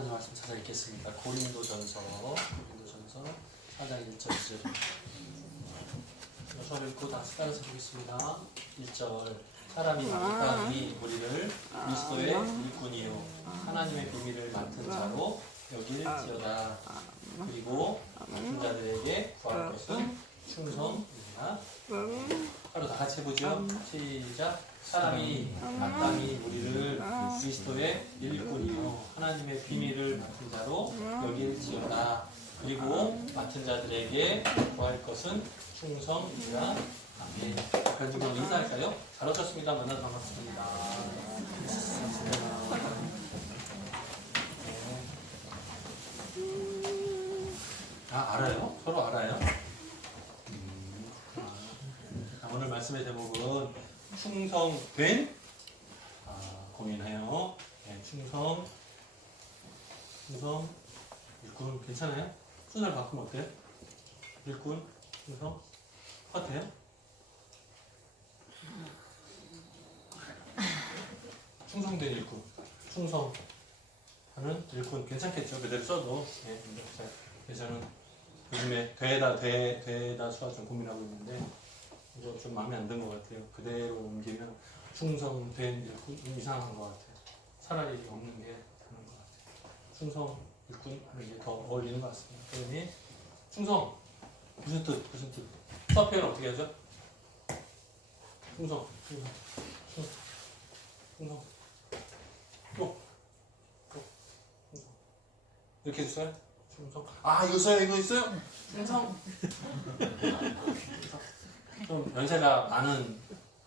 하나님 말씀 찾아 읽겠습니다. 고린도전서 4장 1절 2절. 저를 읽고 다시 따라서 보겠습니다. 1절. 사람이 많다니 우리를 그리스도의 일꾼이요 하나님의 비밀을 맡은 자로 여길지어다. 그리고 맡은 자들에게 구할 것은 충성이니라. 바로 다 같이 해보죠. 시작. 사람이 마땅히 우리를 그리스도의 일꾼이요 하나님의 비밀을 맡은 자로 여길지어다. 그리고 맡은 자들에게 구할 것은 충성이니라. 아멘. 그럼 인사할까요? 잘 오셨습니다. 만나서 반갑습니다. 알아요? 서로 알아요? 오늘 말씀의 제목은 충성된 고민해요. 네, 충성 일꾼 괜찮아요? 순서를 바꾸면 어때요? 일꾼, 충성 똑같아요? 충성된 일꾼, 충성하는 일꾼 괜찮겠죠? 그대로 써도. 네, 그래서 저는 요즘에 되다수와 좀 고민하고 있는데 이거 좀 마음에 안 든 것 같아요. 그대로 옮기면 충성된 일꾼 이상한 것 같아요. 차라리 없는 게 나은 것 같아요. 충성 일꾼 하는 게 더 어울리는 것 같습니다. 그러니 충성 무슨 뜻? 수업 표현 어떻게 하죠? 충성 또 이렇게 해주세요. 충성. 이거 있어요? 충성. 좀 연세가 많은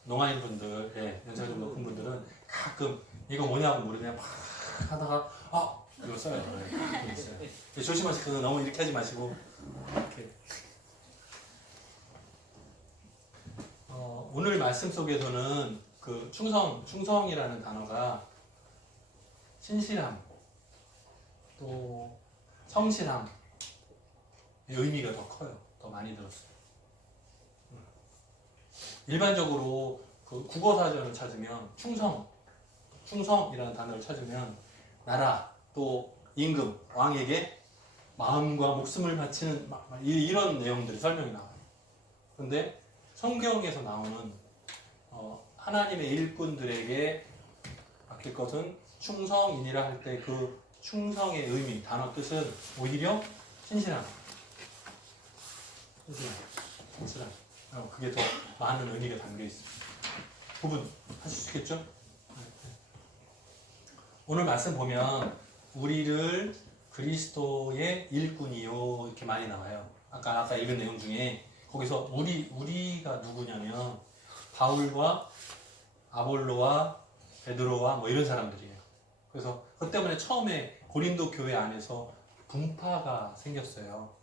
농아인 분들, 연세가 좀 높은 분들은 가끔 이거 뭐냐고 모르면 막 하다가 이거 써요. 이거 있어요. 조심하시고 너무 이렇게 하지 마시고 이렇게. 오늘 말씀 속에서는 그 충성이라는 단어가 신실함, 또 성실함 의미가 더 커요. 더 많이 들었어요. 일반적으로 그 국어사전을 찾으면 충성이라는 단어를 찾으면 나라 또 임금 왕에게 마음과 목숨을 바치는 이런 내용들이 설명이 나와요. 그런데 성경에서 나오는 하나님의 일꾼들에게 맡길 것은 충성이니라 할 때 그 충성의 의미, 단어 뜻은 오히려 신실함. 그게 더 많은 의미가 담겨 있습니다. 구분하실 수 있겠죠? 오늘 말씀 보면 우리를 그리스도의 일꾼이요 이렇게 많이 나와요. 아까 읽은 내용 중에 거기서 우리가 누구냐면 바울과 아볼로와 베드로와 뭐 이런 사람들이에요. 그래서 그 때문에 처음에 고린도 교회 안에서 분파가 생겼어요.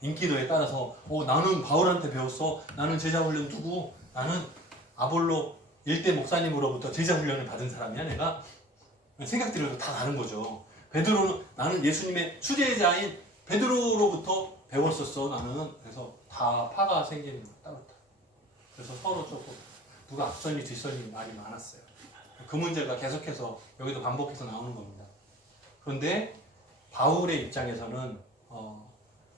인기도에 따라서 나는 바울한테 배웠어. 나는 제자 훈련 두고 나는 아볼로 일대 목사님으로부터 제자 훈련을 받은 사람이야. 내가 생각들이 다 다른 거죠. 베드로는 나는 예수님의 수제자인 베드로로부터 배웠었어. 나는 그래서 다 파가 생기는 거 따로. 그래서 서로 조금 누가 앞선이 뒷선이 말이 많았어요. 그 문제가 계속해서 여기도 반복해서 나오는 겁니다. 그런데 바울의 입장에서는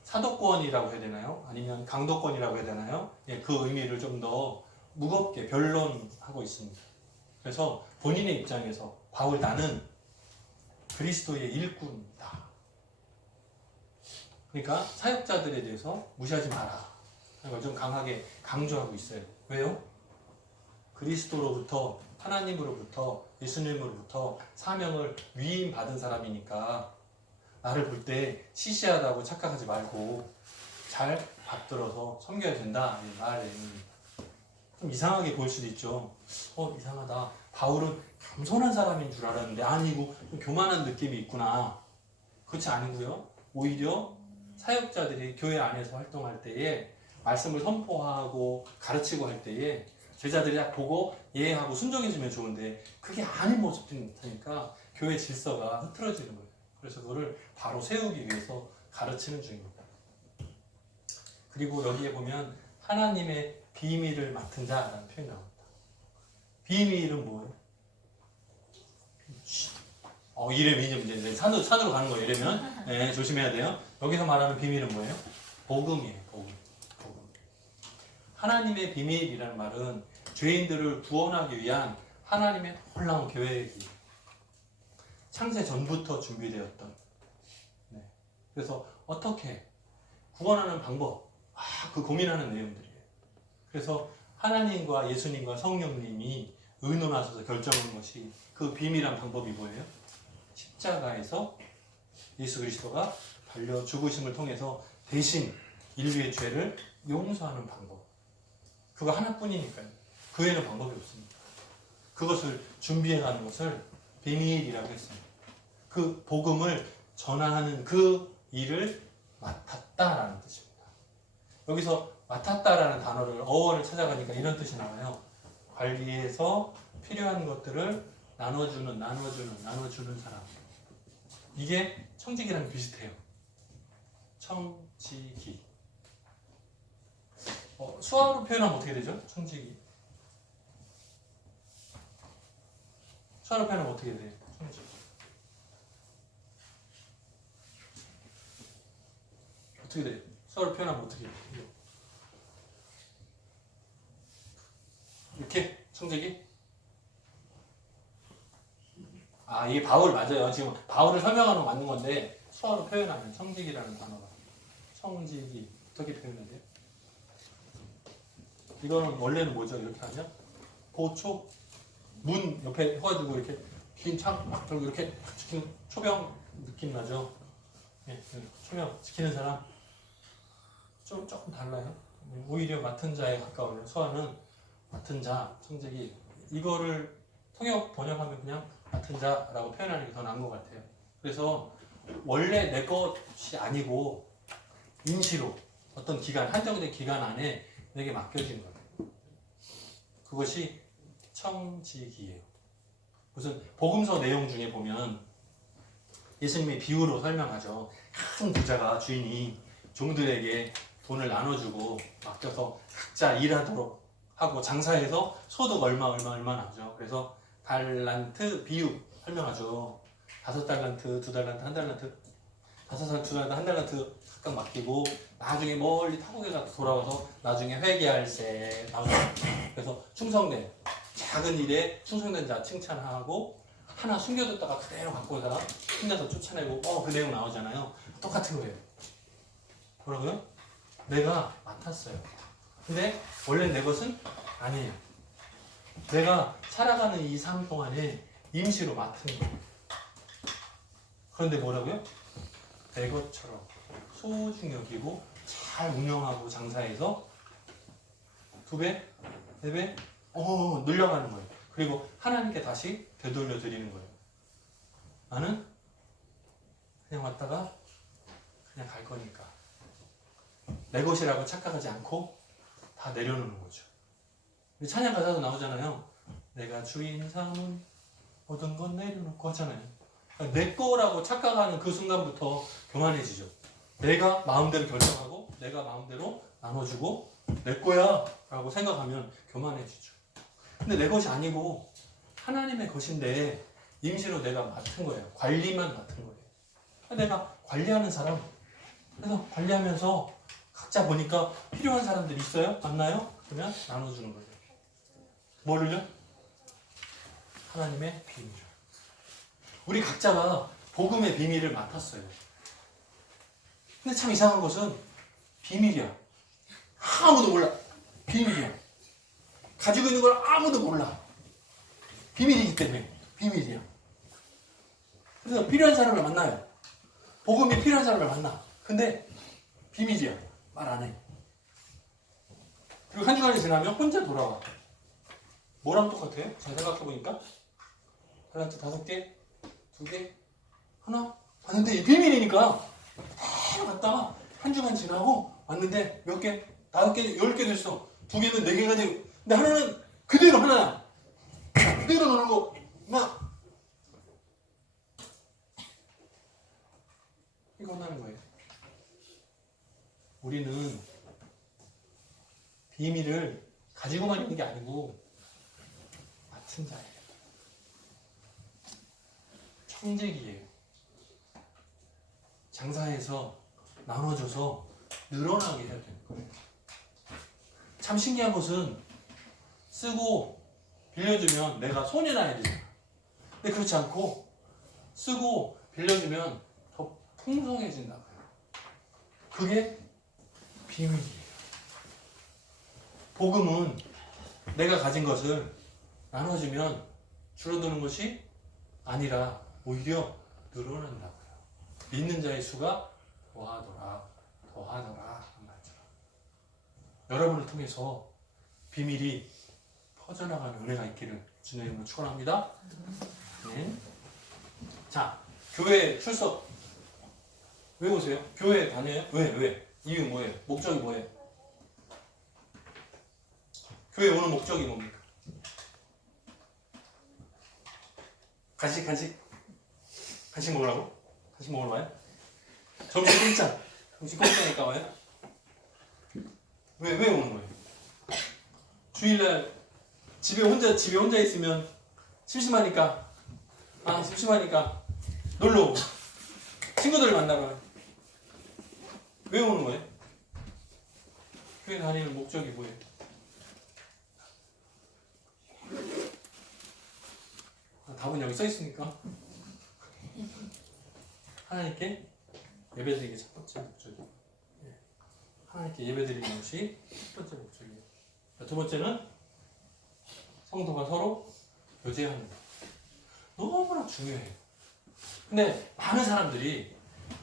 사도권이라고 해야 되나요? 아니면 강도권이라고 해야 되나요? 그 의미를 좀 더 무겁게 변론하고 있습니다. 그래서 본인의 입장에서 바울 나는 그리스도의 일꾼이다. 그러니까 사역자들에 대해서 무시하지 마라. 그걸 좀 강하게 강조하고 있어요. 왜요? 그리스도로부터 하나님으로부터 예수님으로부터 사명을 위임받은 사람이니까 나를 볼 때 시시하다고 착각하지 말고 잘 받들어서 섬겨야 된다. 이 말은 좀 이상하게 보일 수도 있죠. 이상하다. 바울은 겸손한 사람인 줄 알았는데 아니고 좀 교만한 느낌이 있구나. 그렇지 않고요. 오히려 사역자들이 교회 안에서 활동할 때에 말씀을 선포하고 가르치고 할 때에 제자들이 딱 보고 예하고 순종해주면 좋은데 그게 아닌 모습이 나타나니까 교회 질서가 흐트러지는 거예요. 그래서 그거를 바로 세우기 위해서 가르치는 중입니다. 그리고 여기에 보면 하나님의 비밀을 맡은 자라는 표현이 나옵니다. 비밀은 뭐예요? 이래 이제 산으로 가는 거예요. 이러면 네, 조심해야 돼요. 여기서 말하는 비밀은 뭐예요? 복음이에요. 복음. 하나님의 비밀이라는 말은 죄인들을 구원하기 위한 하나님의 놀라운 계획이 창세 전부터 준비되었던. 네. 그래서 어떻게 구원하는 방법, 그 고민하는 내용들이에요. 그래서 하나님과 예수님과 성령님이 의논하셔서 결정한 것이 그 비밀한 방법이 뭐예요? 십자가에서 예수 그리스도가 달려 죽으심을 통해서 대신 인류의 죄를 용서하는 방법. 그거 하나뿐이니까요. 그 외에는 방법이 없습니다. 그것을 준비해가는 것을 비밀이라고 했습니다. 그 복음을 전하는 그 일을 맡았다라는 뜻입니다. 여기서 맡았다라는 단어를 어원을 찾아가니까 이런 뜻이 나와요. 관리해서 필요한 것들을 나눠주는 사람. 이게 청지기랑 비슷해요. 청지기. 수화로 표현하면 어떻게 되죠? 청지기. 수화로 표현하면 어떻게 돼요? 청지기. 어떻게 돼요? 수화로 표현하면 어떻게 돼요? 이렇게? 청지기? 이게 바울 맞아요. 지금 바울을 설명하는 거 맞는 건데 수화로 표현하면 청지기라는 단어가. 청지기. 어떻게 표현해야 돼요? 이거는 원래는 뭐죠? 이렇게 하면 보초 문 옆에 해가지고 이렇게 긴 창 막 들고 이렇게 지키는 초병 느낌 나죠? 예, 초병 지키는 사람 조금 달라요. 오히려 맡은 자에 가까워요. 수화는 맡은 자, 청지기 이거를 통역 번역하면 그냥 맡은 자라고 표현하는 게 더 나은 것 같아요. 그래서 원래 내 것이 아니고 임시로 어떤 기간, 한정된 기간 안에 내게 맡겨진 거예요. 그것이 청지기예요. 무슨 복음서 내용 중에 보면 예수님이 비유로 설명하죠. 큰 부자가 주인이 종들에게 돈을 나눠주고 맡겨서 각자 일하도록 하고 장사해서 소득 얼마 나죠. 그래서 달란트 비유 설명하죠. 5달란트, 2달란트, 1달란트, 5달란트, 2달란트, 1달란트 각각 맡기고 나중에 멀리 타국에 가서 돌아와서 나중에 회개할 때 나오죠. 그래서 충성된 작은 일에 충성된 자 칭찬하고 하나 숨겨뒀다가 그대로 갖고 오다가 혼자서 쫓아내고 그 내용 나오잖아요. 똑같은 거예요. 뭐라고요? 내가 맡았어요. 근데 원래 내 것은 아니에요. 내가 살아가는 이 삶 동안에 임시로 맡은 거예요. 그런데 뭐라고요? 내 것처럼 소중히 여기고 잘 운영하고 장사해서 2배, 4배, 늘려가는 거예요. 그리고 하나님께 다시 되돌려 드리는 거예요. 나는 그냥 왔다가 그냥 갈 거니까 내 것이라고 착각하지 않고 다 내려놓는 거죠. 찬양 가사도 나오잖아요. 내가 주인 삼은 모든 건 내려놓고 하잖아요. 그러니까 내 거라고 착각하는 그 순간부터 교만해지죠. 내가 마음대로 결정하고 내가 마음대로 나눠주고 내 거야 라고 생각하면 교만해지죠. 근데 내 것이 아니고 하나님의 것인데 임시로 내가 맡은 거예요. 관리만 맡은 거예요. 내가 관리하는 사람. 그래서 관리하면서 각자 보니까 필요한 사람들이 있어요? 맞나요? 그러면 나눠주는 거예요. 뭐를요? 하나님의 비밀. 우리 각자가 복음의 비밀을 맡았어요. 근데 참 이상한 것은 비밀이야. 아무도 몰라. 비밀이야. 가지고 있는 걸 아무도 몰라. 비밀이기 때문에 비밀이야. 그래서 필요한 사람을 만나요. 복음이 필요한 사람을 만나. 근데 비밀이야. 말 안 해. 그리고 한 주간이 지나면 혼자 돌아와. 뭐랑 똑같아요? 잘 생각해보니까 달란트 5개? 2개? 하나? 왔는데 이 비밀이니까 바로 갔다가 한 주간 지나고 왔는데 몇 개? 5개? 10개 됐어. 2개는 4개가 되고 근데 하나는 그대로 하나야. 그대로 노는 거 막 이거 하는 거예요. 우리는 비밀을 가지고만 있는 게 아니고 맡은 자예요. 성직이에요. 장사해서 나눠줘서 늘어나게 해야 되는 거예요. 참 신기한 것은 쓰고 빌려주면 내가 손해 나야 되잖아. 근데 그렇지 않고 쓰고 빌려주면 더 풍성해진다고요. 그게 비밀이에요. 복음은 내가 가진 것을 나눠주면 줄어드는 것이 아니라 오히려 늘어난다고요. 믿는 자의 수가 더하더라 한 말처럼. 여러분을 통해서 비밀이 퍼져나가는 은혜가 있기를 주님의 이름으로 축원합니다. 네. 자, 교회 출석 왜 오세요? 교회 다녀요? 왜? 이유 뭐예요? 목적이 뭐예요? 교회 오는 목적이 뭡니까? 간식 먹으라고? 간식 먹으러 와요? 점심 공짜니까 와요? 왜 오는 거예요? 주일날 집에 혼자 있으면 심심하니까 놀러 오고 친구들을 만나러 와요. 왜 오는 거예요? 교회 다니는 목적이 뭐예요? 답은 여기 써 있으니까 하나님께 예배드리기 첫 번째 목적이에요. 하나님께 예배드리는 것이 첫 번째 목적이에요. 두 번째는 성도가 서로 교제하는 것. 너무나 중요해요. 근데 많은 사람들이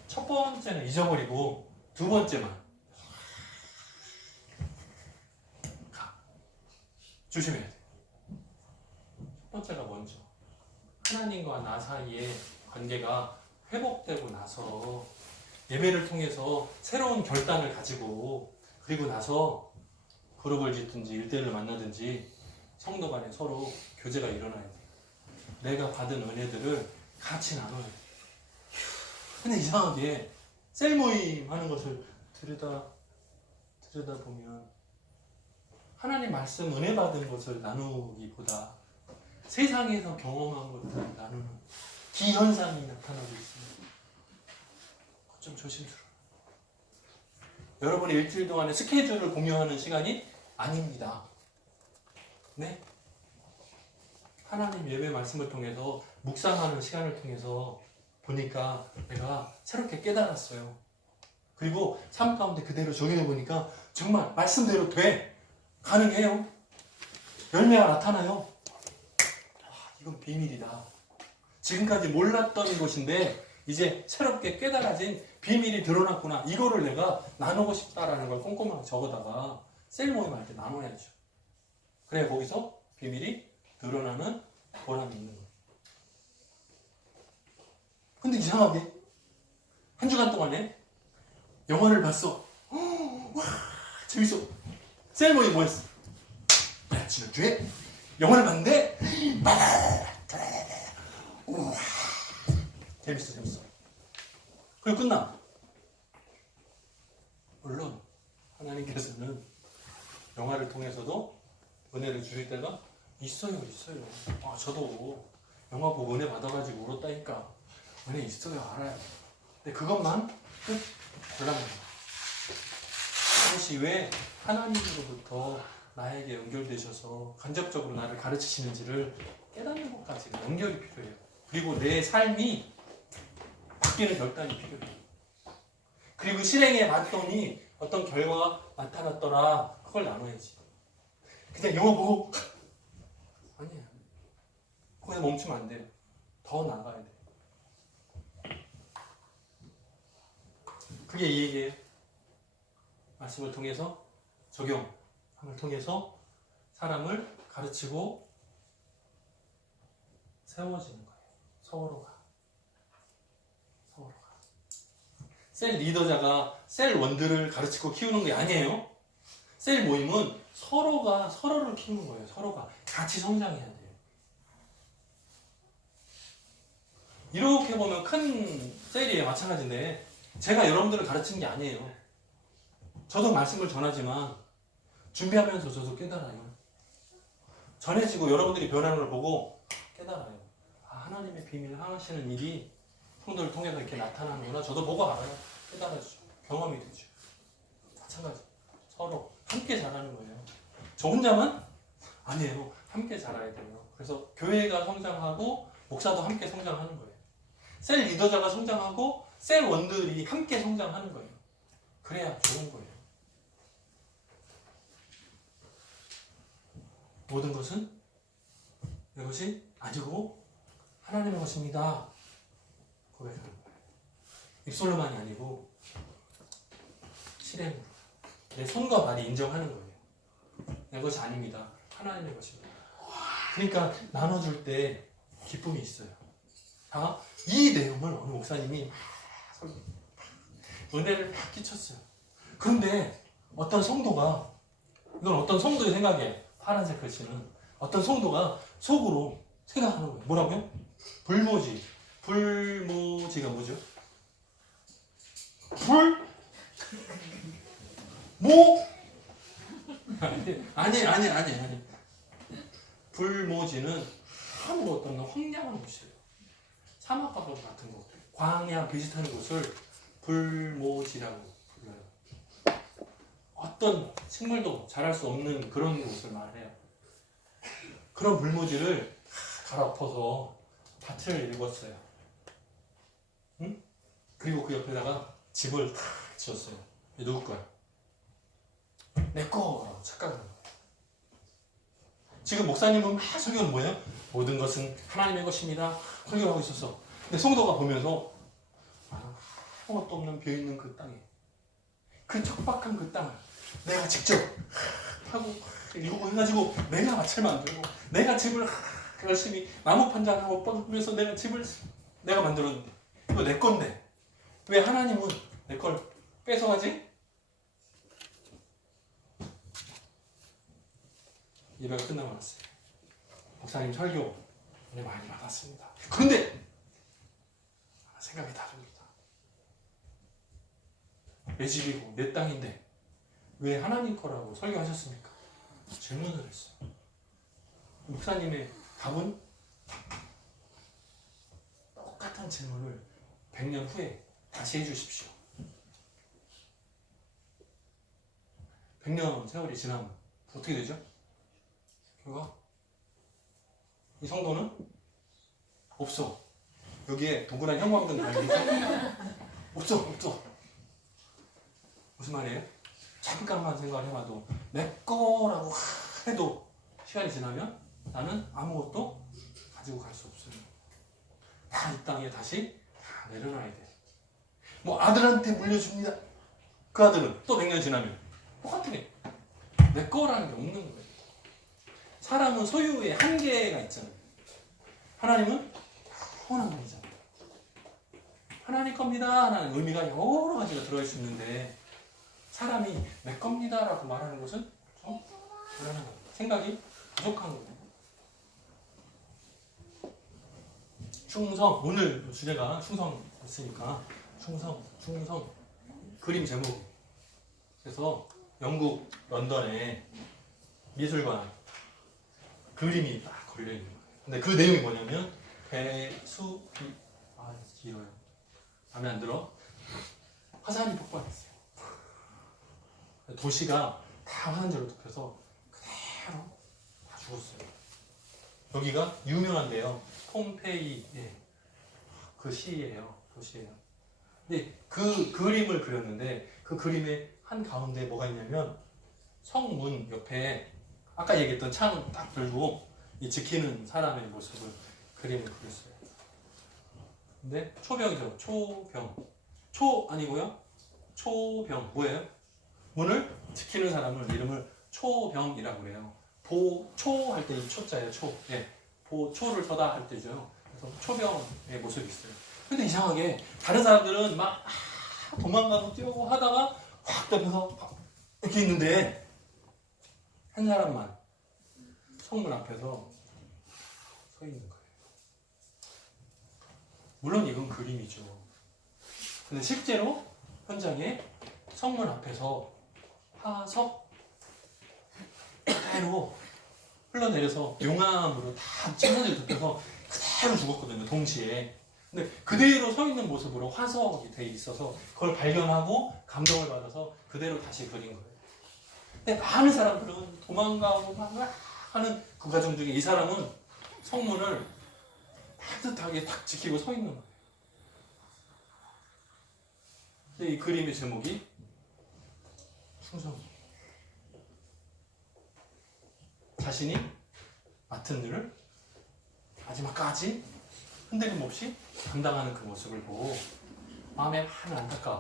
첫 번째는 잊어버리고 두 번째만 조심해야 돼요. 첫 번째가 먼저 하나님과 나 사이의 관계가 회복되고 나서 예배를 통해서 새로운 결단을 가지고 그리고 나서 그룹을 짓든지 일대를 만나든지 성도 간에 서로 교제가 일어나야 돼요. 내가 받은 은혜들을 같이 나눠야 돼요. 근데 이상하게 셀 모임 하는 것을 들여다보면 하나님 말씀 은혜 받은 것을 나누기보다 세상에서 경험한 것들을 나누는 기현상이 나타나고 있습니다. 좀 조심스러워요. 여러분의 일주일 동안의 스케줄을 공유하는 시간이 아닙니다. 네? 하나님 예배 말씀을 통해서 묵상하는 시간을 통해서 보니까 내가 새롭게 깨달았어요. 그리고 삶 가운데 그대로 적용해 보니까 정말 말씀대로 돼. 가능해요. 열매가 나타나요. 이건 비밀이다. 지금까지 몰랐던 것인데 이제 새롭게 깨달아진 비밀이 드러났구나. 이거를 내가 나누고 싶다라는 걸 꼼꼼하게 적어다가 셀 모임할 때 나눠야죠. 그래야 거기서 비밀이 드러나는 보람이 있는 거예요. 근데 이상하게 한 주간 동안에 영화를 봤어. 와, 재밌어. 셀 모임 뭐 했어? 야, 지난주에 영화를 봤는데 우와, 재밌어. 그리고 끝나. 물론 하나님께서는 영화를 통해서도 은혜를 주실 때가 있어요. 저도 영화 보고 은혜 받아가지고 울었다니까. 은혜 있어요. 알아요. 근데 그것만 끝 골라냅니다. 그것이 왜 하나님으로부터 나에게 연결되셔서 간접적으로 나를 가르치시는지를 깨닫는 것까지 연결이 필요해요. 그리고 내 삶이 바뀌는 결단이 필요해요. 그리고 실행에 봤더니 어떤 결과가 나타났더라. 그걸 나눠야지. 그냥 영화 보고 아니에요. 거기서 멈추면 안 돼요. 더 나가야 돼요. 그게 이 얘기예요. 말씀을 통해서 적용함을 통해서 사람을 가르치고 세워지는 거예요. 서로가. 셀 리더자가 셀 원들을 가르치고 키우는 게 아니에요. 셀 모임은 서로가 서로를 키우는 거예요. 서로가 같이 성장해야 돼요. 이렇게 보면 큰 셀이에요. 마찬가지인데 제가 여러분들을 가르치는 게 아니에요. 저도 말씀을 전하지만 준비하면서 저도 깨달아요. 전해지고 여러분들이 변하는 걸 보고 깨달아요. 하나님의 비밀 하시는 일이 성도를 통해서 이렇게 나타나는구나. 저도 보고 알아요. 깨달아지죠. 경험이 되죠. 마찬가지. 서로 함께 자라는 거예요. 저 혼자만? 아니에요. 함께 자라야 돼요. 그래서 교회가 성장하고 목사도 함께 성장하는 거예요. 셀 리더자가 성장하고 셀 원들이 함께 성장하는 거예요. 그래야 좋은 거예요. 모든 것은 내 것이 아니고 하나님의 것입니다. 고백하는 거예요. 입술로만이 아니고 실행으로. 내 손과 발이 인정하는 거예요. 내 것이 아닙니다. 하나님의 것입니다. 그러니까 나눠줄 때 기쁨이 있어요. 이 내용을 어느 목사님이 은혜를 막 끼쳤어요. 그런데 어떤 성도가, 이건 어떤 성도의 생각이에요. 파란색 글씨는 어떤 성도가 속으로 생각하는 거예요. 뭐라고요? 불모지. 불모지가 뭐죠? 아니. 불모지는 아무것도 없는 황량한 곳이에요. 사막과 같은 곳, 광야 비슷한 곳을 불모지라고 불러요. 어떤 식물도 자랄 수 없는 그런 곳을 말해요. 그런 불모지를 갈아엎어서 밭을 일궜어요. 응? 그리고 그 옆에다가 집을 지었어요. 누구 거야? 내 거라고 착각하는 거예요. 지금 목사님은 막 설교는 뭐예요? 모든 것은 하나님의 것입니다. 설교를 하고 있었어. 근데 성도가 보면서 아무것도 없는 비어있는 그 땅에, 그 척박한 그 땅을 내가 직접 하고 일구고 해가지고 내가 밭을 만들고 내가 집을 열심히 나무 판장하고 뻗으면서 내가 집을 내가 만들었는데 이거 내 건데 왜 하나님은 내 걸 뺏어가지? 예배가 끝나고 났어요. 목사님 설교 은혜 많이 받았습니다. 그런데 생각이 다릅니다. 내 집이고 내 땅인데 왜 하나님 거라고 설교하셨습니까? 질문을 했어요. 목사님의 답은 똑같은 질문을 100년 후에 다시 해주십시오. 100년 세월이 지나면 어떻게 되죠? 결과 이 성도는 없어. 여기에 동그란 형광등 달리죠? 없어. 무슨 말이에요? 잠깐만 생각을 해봐도 내 거라고 해도 시간이 지나면 나는 아무것도 가지고 갈 수 없어요. 다 이 땅에 다시 다 내려놔야 돼. 뭐 아들한테 물려줍니다. 그 아들은 또 100년 지나면 똑같아. 내 거라는 게 없는 거예요. 사람은 소유의 한계가 있잖아요. 하나님은 영원한 분이잖아요. 하나님 겁니다 하는 의미가 여러 가지가 들어있을 수 있는데 사람이 내 겁니다 라고 말하는 것은 좀 불안한 거예요. 생각이 부족한 거예요. 충성, 오늘 주제가 충성이었으니까 충성 그림 제목. 그래서 영국 런던에 미술관 그림이 딱 걸려있는 거예요. 근데 그 내용이 뭐냐면 길어요. 마음에 안 들어? 화산이 폭발했어요. 도시가 다 화산재로 덮여서 그대로 다 죽었어요. 여기가 유명한데요. 폼페이 그 시예요. 도시예요. 근데 그 그림을 그렸는데 그 그림의 한 가운데 뭐가 있냐면 성문 옆에 아까 얘기했던 창 딱 들고 이 지키는 사람의 모습을 그림을 그렸어요. 근데 초병이죠. 초 아니고요. 초병 뭐예요? 문을 지키는 사람을 이름을 초병이라고 그래요. 보초 할 때 이 초자예요. 초. 보초를 서다 할 때죠. 그래서 초병의 모습이 있어요. 근데 이상하게 다른 사람들은 막 도망가고 뛰어고 하다가 확 덮여서 이렇게 있는데 한 사람만 성문 앞에서 서 있는 거예요. 물론 이건 그림이죠. 근데 실제로 현장에 성문 앞에서 화석 그대로 흘러내려서 용암으로 다 찢어져 덮여서 그대로 죽었거든요. 동시에. 근데 그대로 서 있는 모습으로 화석이 돼 있어서 그걸 발견하고 감동을 받아서 그대로 다시 그린 거예요. 근데 많은 사람들은 도망가고 막 하는 그 과정 중에 이 사람은 성문을 따뜻하게 딱 지키고 서 있는 거예요. 근데 이 그림의 제목이 충성. 자신이 맡은 일을 마지막까지 흔들림 없이 감당하는 그 모습을 보고 마음에 한 안타까움,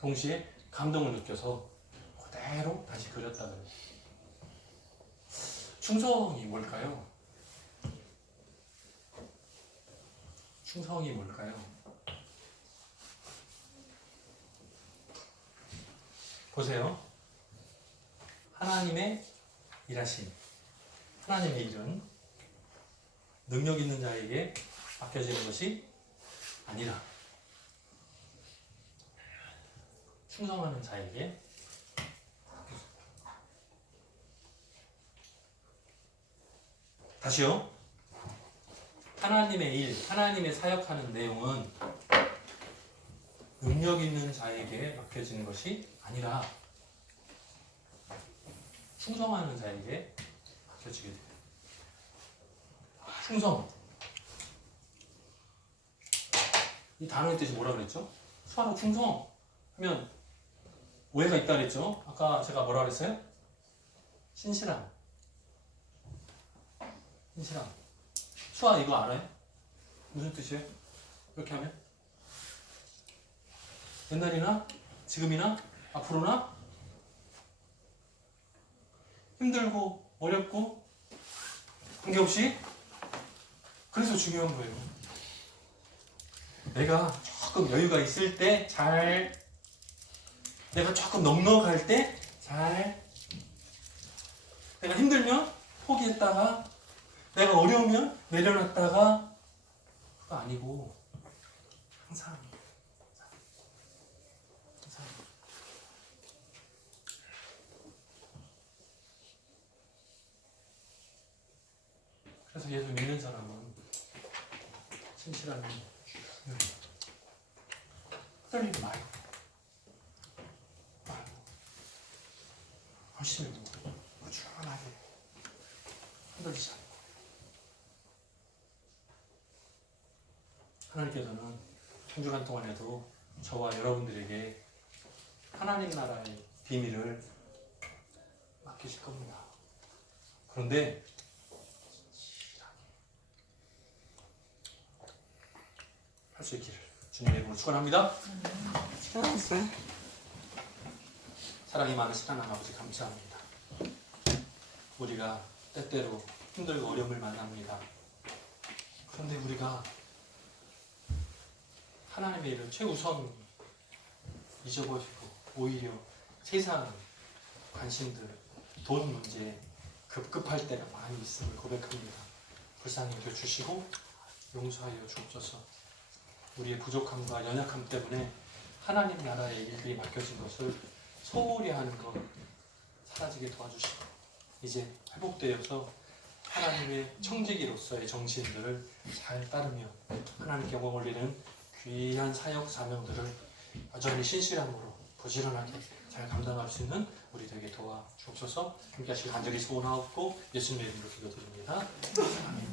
동시에 감동을 느껴서 그대로 다시 그렸다는. 충성이 뭘까요? 충성이 뭘까요? 보세요. 하나님의 일하심, 하나님의 일은 능력 있는 자에게 맡겨지는 것이 아니라 충성하는 자에게 맡겨집니다. 다시요. 하나님의 일, 하나님의 사역하는 내용은 능력 있는 자에게 맡겨지는 것이 아니라 충성하는 자에게 맡겨지게 돼요. 충성. 이 단어의 뜻이 뭐라 그랬죠? 수화로 충성 하면 오해가 있다 그랬죠? 아까 제가 뭐라 그랬어요? 신실함. 신실함. 수화 이거 알아요? 무슨 뜻이에요? 이렇게 하면? 옛날이나 지금이나 앞으로나 힘들고 어렵고 관계없이 그래서 중요한 거예요. 내가 조금 여유가 있을 때 잘, 내가 조금 넉넉할 때 잘, 내가 힘들면 포기했다가, 내가 어려우면 내려놨다가, 그거 아니고 항상 그래서 예수 믿는 사람은 신실함이 흔들리지 말고 열심히 꾸준하게 흔들리지 않고 하나님께서는 한 주간 동안에도 저와 여러분들에게 하나님 나라의 비밀을 맡기실 겁니다. 그런데 할 수 있기를 주님의 이름으로 축원합니다. 사랑이 많으신 하나님 아버지 감사합니다. 우리가 때때로 힘들고 어려움을 만납니다. 그런데 우리가 하나님의 일을 최우선 잊어버리고 오히려 세상 관심들, 돈 문제 급급할 때가 많이 있음을 고백합니다. 불쌍히 여겨주시고 용서하여 주옵소서. 우리의 부족함과 연약함 때문에 하나님 나라의 일들이 맡겨진 것을 소홀히 하는 것 사라지게 도와주시고 이제 회복되어서 하나님의 청지기로서의 정신들을 잘 따르며 하나님께 영광 올리는 귀한 사역 사명들을 여전히 신실함으로 부지런하게 잘 감당할 수 있는 우리 되게 도와주옵소서. 함께 하시길 간절히 소원하옵고 예수님의 이름으로 기도드립니다. 아멘.